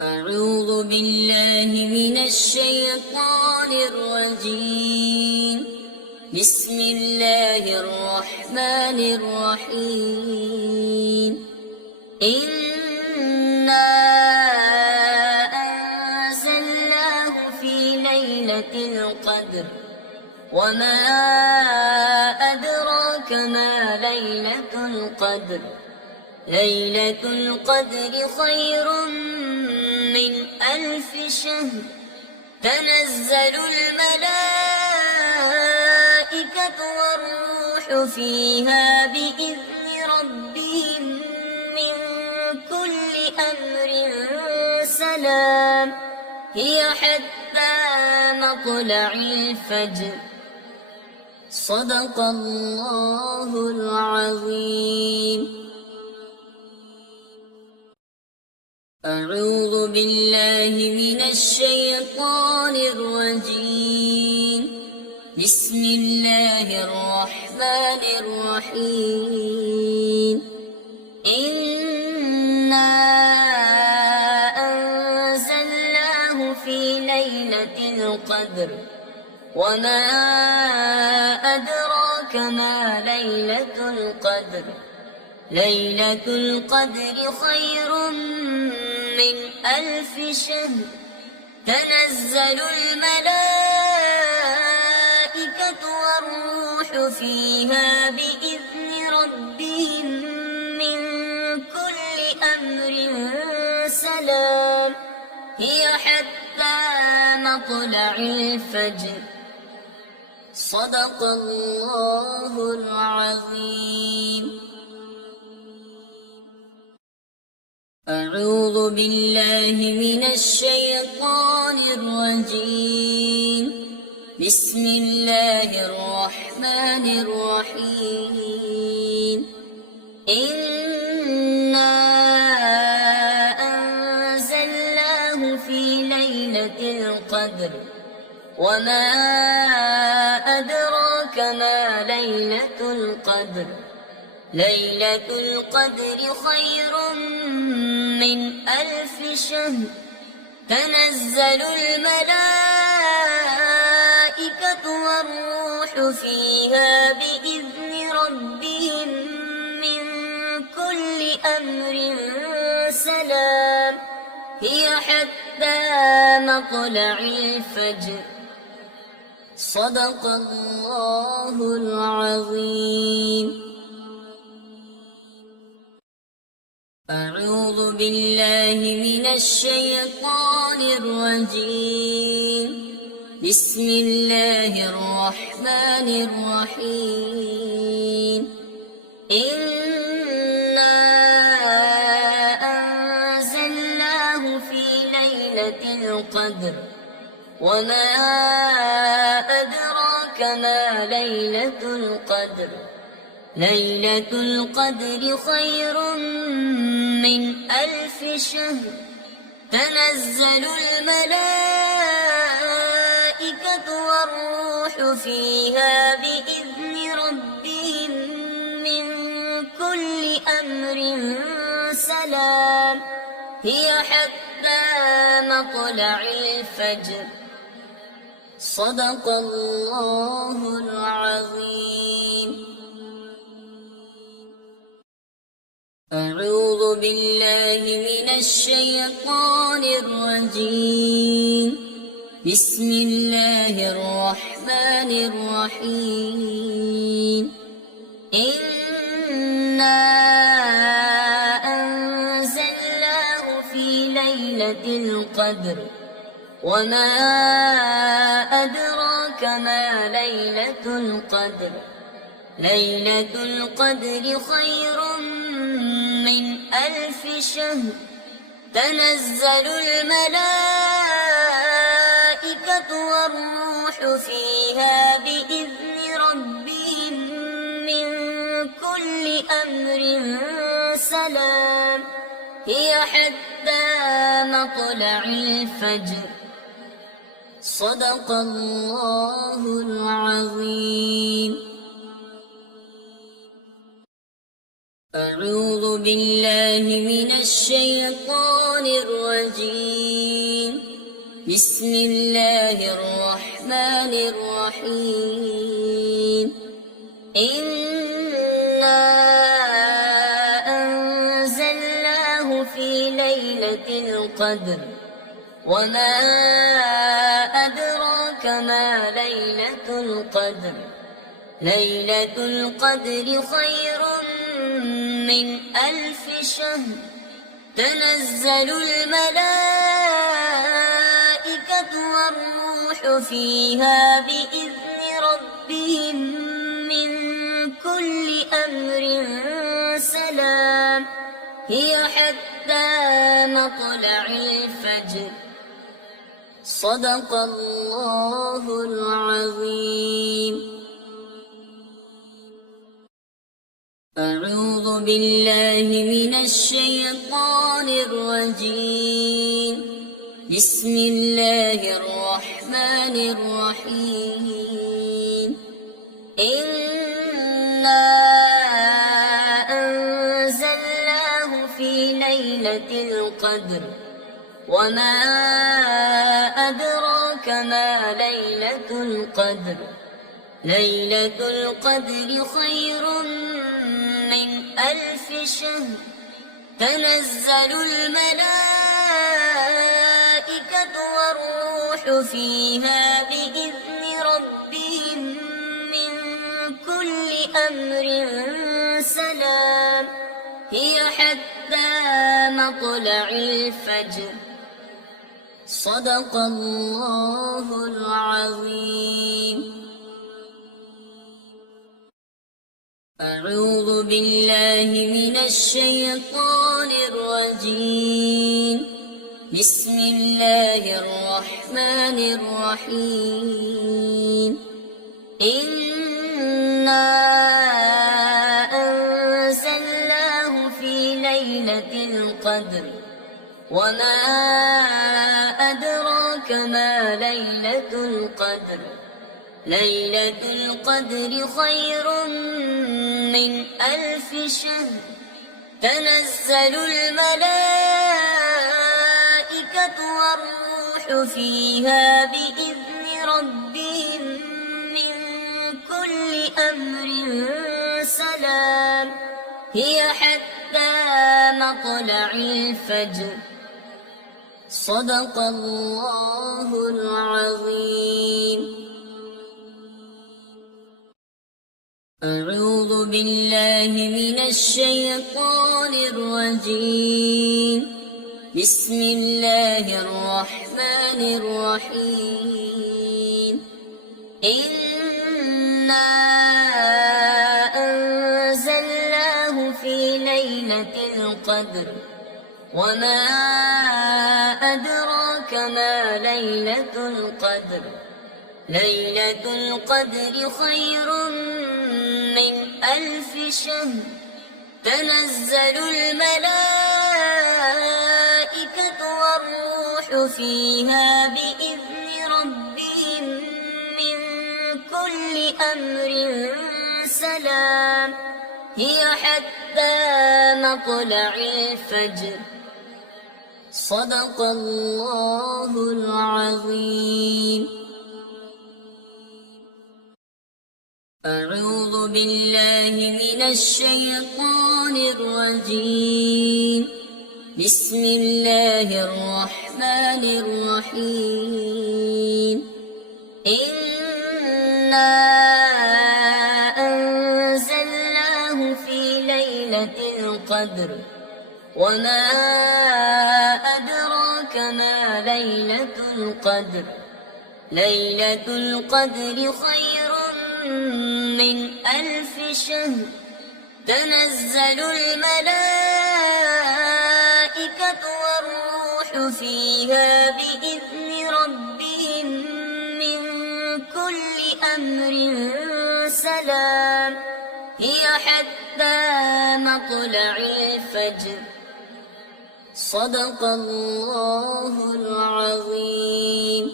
أعوذ بالله من الشيطان الرجيم. بسم الله الرحمن الرحيم. إنا أنزلناه في ليلة القدر وما أدراك ما ليلة القدر. ليلة القدر خير من 1000 شهر. تنزل الملائكة والروح فيها بإذن ربهم من كل أمر سلام. هي حتى مطلع الفجر. صدق الله العظيم. أعوذ بالله من الشيطان الرجيم. بسم الله الرحمن الرحيم. إنا أنزلناه في ليلة القدر وما أدراك ما ليلة القدر. ليلة القدر خير من 1000 شهر. تنزل الملائكة والروح فيها بإذن ربهم من كل أمر سلام. هي حتى مطلع الفجر. صدق الله العظيم. أعوذ بالله من الشيطان الرجيم. بسم الله الرحمن الرحيم. إنا أنزلناه في ليلة القدر وما أدراك ما ليلة القدر. ليلة القدر خير من 1000 شهر. تنزل الملائكة والروح فيها بإذن ربهم من كل أمر سلام. هي حتى مطلع الفجر. صدق الله العظيم. أعوذ بالله من الشيطان الرجيم. بسم الله الرحمن الرحيم. إنا أنزلناه في ليلة القدر وما أدراك ما ليلة القدر. ليلة القدر خير من 1000 شهر. تنزل الملائكة والروح فيها بإذن ربهم من كل أمر سلام. هي حتى مطلع الفجر. صدق الله العظيم. أعوذ بالله من الشيطان الرجيم. بسم الله الرحمن الرحيم. إنا أنزلناه في ليلة القدر وما أدراك ما ليلة القدر. ليلة القدر خير من 1000 شهر. تنزل الملائكة والروح فيها بإذن ربهم من كل أمر سلام. هي حتى مطلع الفجر. صدق الله العظيم. أعوذ بالله من الشيطان الرجيم. بسم الله الرحمن الرحيم. إنا أنزلناه في ليلة القدر وما أدراك ما ليلة القدر. ليلة القدر خير من 1000 شهر. تنزل الملائكة والروح فيها بإذن ربهم من كل أمر سلام. هي حتى مطلع الفجر. صدق الله العظيم. أعوذ بالله من الشيطان الرجيم. بسم الله الرحمن الرحيم. إنا أنزلناه في ليلة القدر وما أدراك ما ليلة القدر. ليلة القدر خير من 1000 شهر. تنزل الملائكة والروح فيها بإذن ربهم من كل أمر سلام. هي حتى مطلع الفجر. صدق الله العظيم. أعوذ بالله من الشيطان الرجيم. بسم الله الرحمن الرحيم. إنا أنزلناه في ليلة القدر وما أدراك ما ليلة القدر. ليلة القدر خير من 1000 شهر. تنزل الملائكة والروح فيها بإذن ربهم من كل أمر سلام. هي حتى مطلع الفجر. صدق الله العظيم. أعوذ بالله من الشيطان الرجيم. بسم الله الرحمن الرحيم. إنا أنزلناه في ليلة القدر وما أدراك ما ليلة القدر. ليلة القدر خير من 1000 شهر. تنزل الملائكة والروح فيها بإذن ربهم من كل أمر سلام. هي حتى مطلع الفجر. صدق الله العظيم. أعوذ بالله من الشيطان الرجيم. بسم الله الرحمن الرحيم. إنا أنزلناه في ليلة القدر وما أدراك ما ليلة القدر. ليلة القدر خير من 1000 شهر. تنزل الملائكة والروح فيها بإذن ربهم من كل أمر سلام. هي حتى مطلع الفجر. صدق الله العظيم.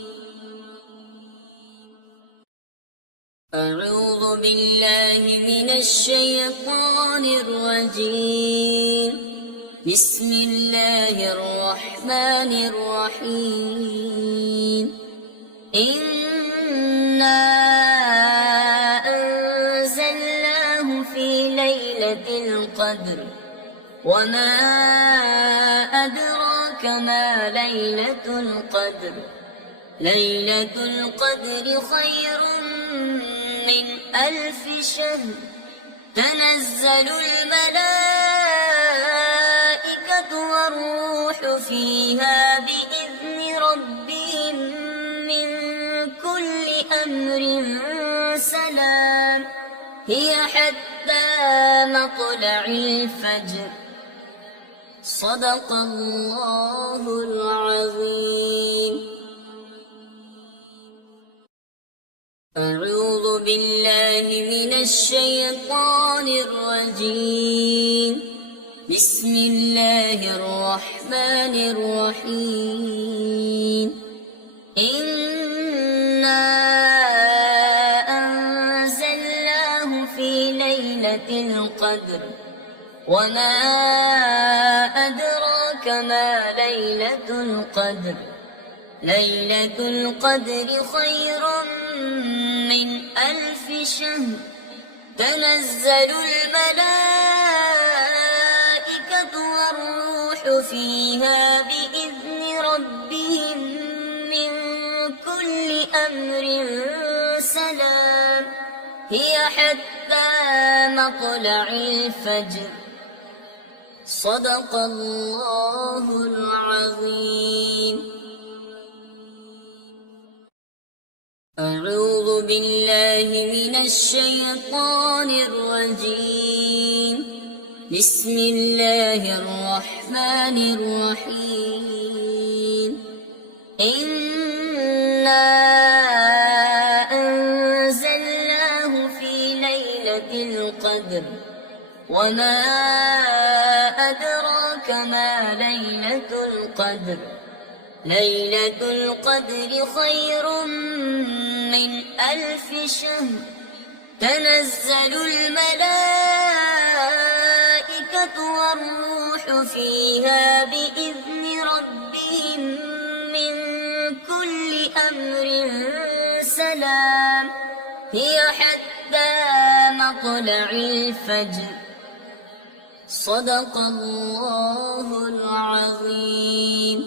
أعوذ بالله من الشيطان الرجيم. بسم الله الرحمن الرحيم. إنا أنزلناه في ليلة القدر وما أدراك ما ليلة القدر. ليلة القدر خير من 1000 شهر. تنزل الملائكة والروح فيها بإذن ربهم من كل أمر سلام. هي حتى مطلع الفجر. صدق الله العظيم. أعوذ بالله من الشيطان الرجيم. بسم الله الرحمن الرحيم. إنا أنزلناه في ليلة القدر وما أدراك ما ليلة القدر. ليلة القدر خير من 1000 شهر. تنزل الملائكة والروح فيها بإذن ربهم من كل أمر سلام. هي حتى مطلع الفجر. صدق الله العظيم. أعوذ بالله من الشيطان الرجيم. بسم الله الرحمن الرحيم. إنا أنزلناه في ليلة القدر وما أدراك ما ليلة القدر. ليلة القدر خير من 1000 شهر. تنزل الملائكة والروح فيها بإذن ربهم من كل أمر سلام. هي حتى مطلع الفجر. صدق الله العظيم.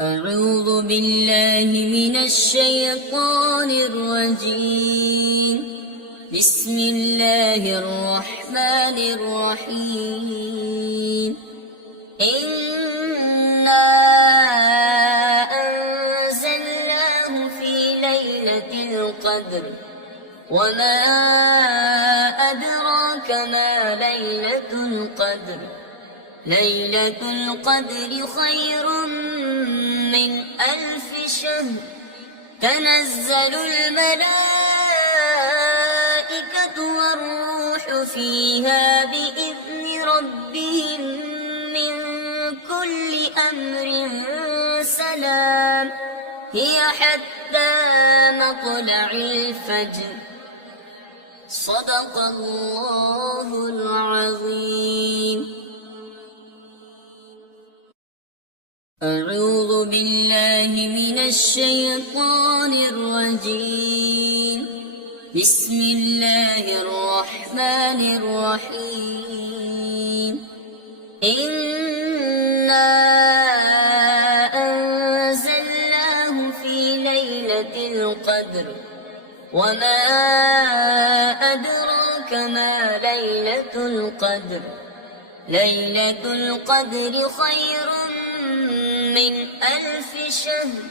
أعوذ بالله من الشيطان الرجيم. بسم الله الرحمن الرحيم. إنا أنزلناه في ليلة القدر وما أدراك ما ليلة القدر. ليلة القدر خير من 1000 شهر. تنزل الملائكة والروح فيها بإذن ربهم من كل أمر سلام. هي حتى مطلع الفجر. صدق الله العظيم. أعوذ بالله من الشيطان الرجيم. بسم الله الرحمن الرحيم. إنا أنزلناه في ليلة القدر وما أدراك ما ليلة القدر. ليلة القدر خير من 1000 شهر.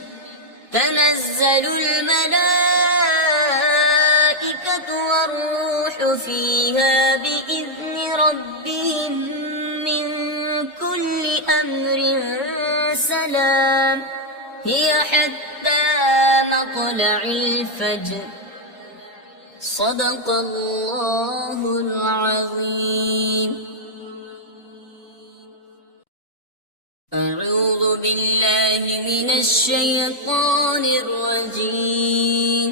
تنزل الملائكة والروح فيها بإذن ربهم من كل أمر سلام. هي حتى مطلع الفجر. صدق الله العظيم. أعوذ بالله من الشيطان الرجيم.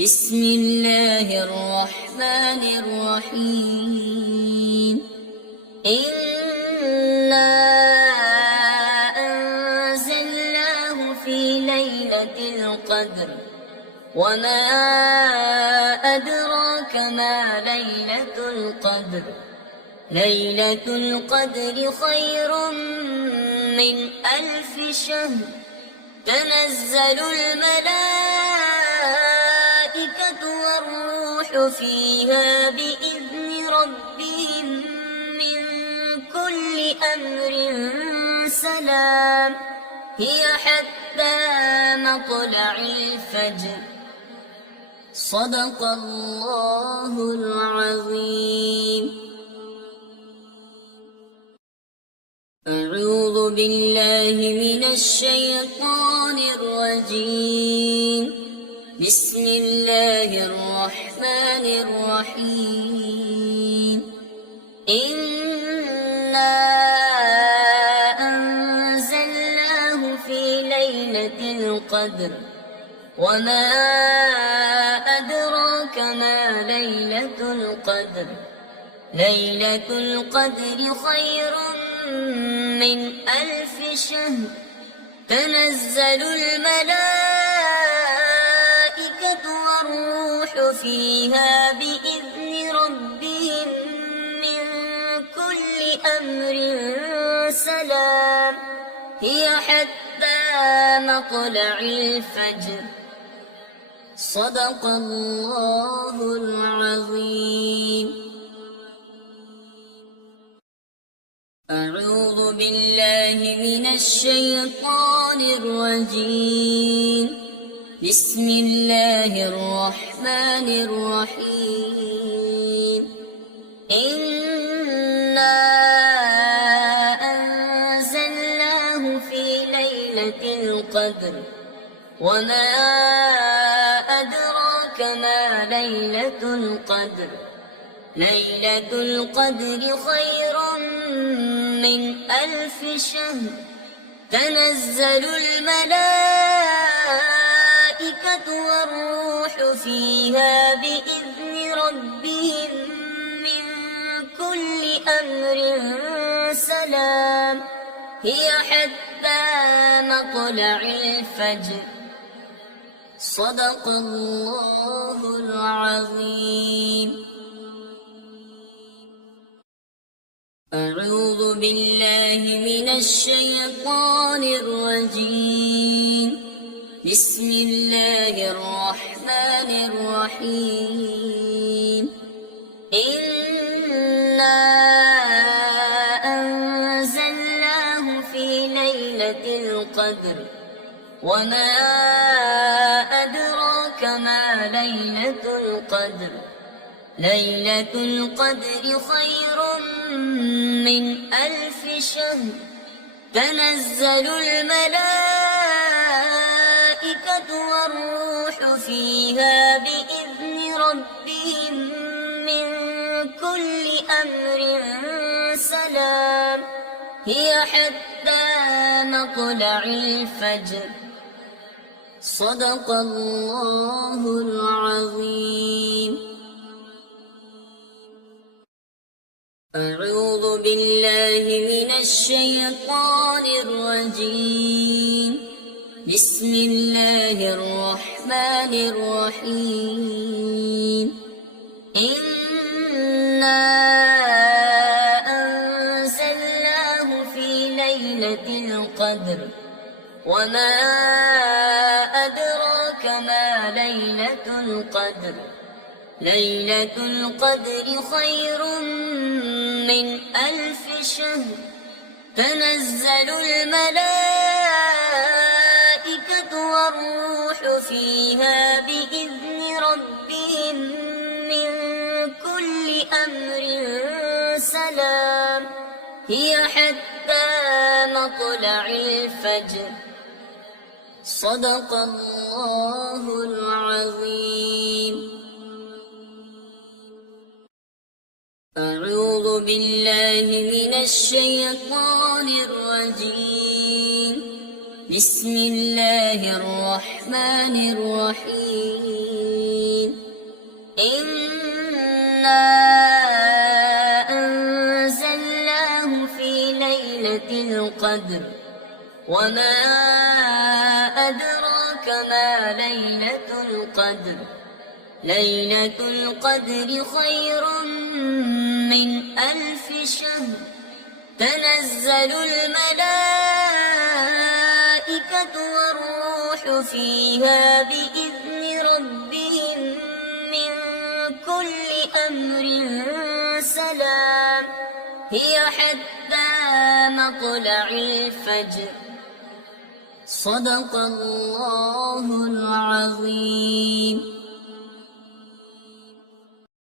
بسم الله الرحمن الرحيم إنا أنزلناه في ليلة القدر وما أدراك ما ليلة القدر ليلة القدر خير من 1000 شهر تنزل الملائكة والروح فيها بإذن ربهم من كل أمر سلام هي حتى مطلع الفجر صدق الله العظيم. أعوذ بالله من الشيطان الرجيم. بسم الله الرحمن الرحيم. إنا أنزلناه في ليلة القدر وما أدراك ما ليلة القدر ليلة القدر خير من 1000 شهر تنزل الملائكة والروح فيها بإذن ربهم من كل أمر سلام هي حتى مطلع الفجر صدق الله العظيم. أعوذ بالله من الشيطان الرجيم. بسم الله الرحمن الرحيم. إنا أنزلناه في ليلة القدر وما أدراك ما ليلة القدر ليلة القدر خير من 1000 شهر تنزل الملائكة والروح فيها بإذن ربهم من كل أمر سلام هي حتى مطلع الفجر صدق الله العظيم. أعوذ بالله من الشيطان الرجيم. بسم الله الرحمن الرحيم. إنا أنزلناه في ليلة القدر وما أدراك ما ليلة القدر ليلة القدر خير من 1000 شهر تنزل الملائكة والروح فيها بإذن ربهم من كل أمر سلام هي حتى مطلع الفجر صدق الله العظيم. أعوذ بالله من الشيطان الرجيم. بسم الله الرحمن الرحيم. إنا أنزلناه في ليلة القدر وما أدراك ما ليلة القدر ليلة القدر خير من 1000 شهر تنزل الملائكة والروح فيها بإذن ربهم من كل أمر سلام هي حتى مطلع الفجر صدق الله العظيم. أعوذ بالله من الشيطان الرجيم. بسم الله الرحمن الرحيم. إنا أنزلناه في ليلة القدر وما أدراك ما ليلة القدر ليلة القدر خير من 1000 شهر تنزل الملائكة والروح فيها بإذن ربهم من كل أمر سلام هي حتى مطلع الفجر صدق الله العظيم.